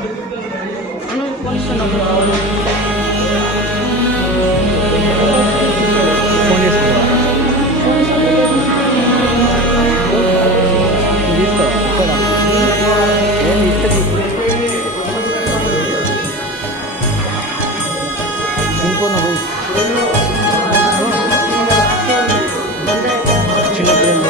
Anong konsyon ako po? Phone చేసుకుంటా తీసుకో ఇక్కడ ఏంటి ఇక్కడ ఇంకోన పోయి చిన్నపిల్లలు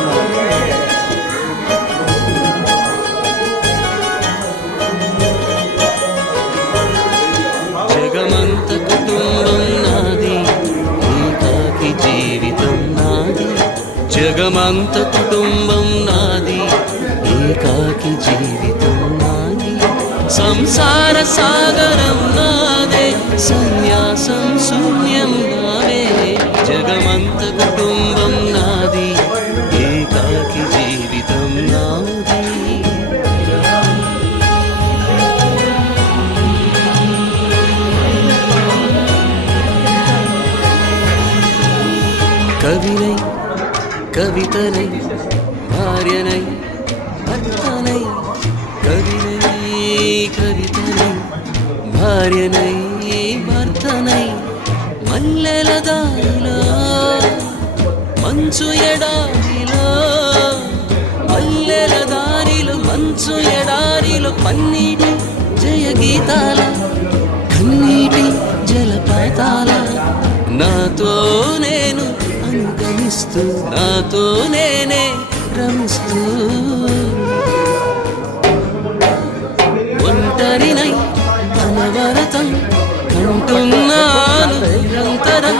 జగమంత కుటుంబం నాది ఏకాకి జీవితం నాది జగమంత కుటుంబం నాది ఏకాకి జీవితం నాది సంసార సాగరం నాదే సన్యాసం శూన్యం నావే జగమంత కుటుంబం నాది ఏకాకి జీవితం నాది கவினை கவிதனை பாரியனை பத்தனை கவினை கவிதனை భార్యనై భర్తనై మల్లెల దారిలో మంచు ఎడారిలో మల్లెల దారిలో మంచు ఎడారిలో పన్నీటి జయ గీతాల కన్నీటి జలపాతాల నాతో నేను అనుగమిస్తూ నాతో నేనే రమిస్తూ ఒంటరినై అనవరతం కంటున్నాను నిరంతరం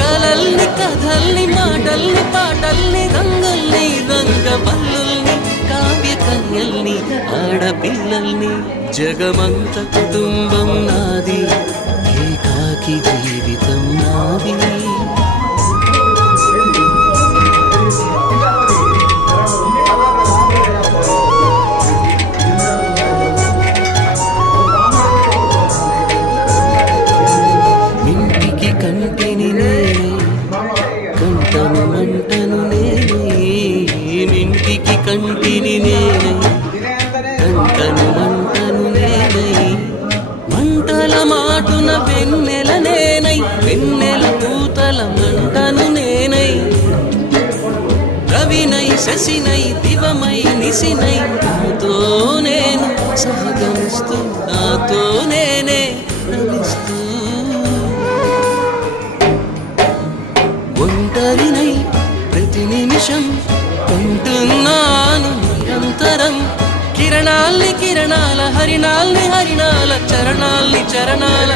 కలల్ని కథల్ని మాటల్ని పాటల్ని రంగుల్ని రంగవల్లుల్ని కావ్య కన్యల్ని ఆడపిల్లల్ని జగమంత కుటుంబం నాది ఏకాకి జీవితం నాది ఇంటికి కంటిని నేనే కంటను మంటను నేనే ఇంటికి కంటిని నేనే కంటను మంటను నేనే మంటల మాటున వెన్నెల నేనై వెన్నెల పూతల మంటను నేనై రవినై శశినై దివమై నిశినై నాతో నేను సహగమిస్తూ నాతో నేనే రమిస్తూ ఒంటరినై ప్రతి నిమిషం ఉంటున్నాను నిరంతరం కిరణాల్ని కిరణాల హరిణాల్ని హరిణాల చరణాల్ని చరణాల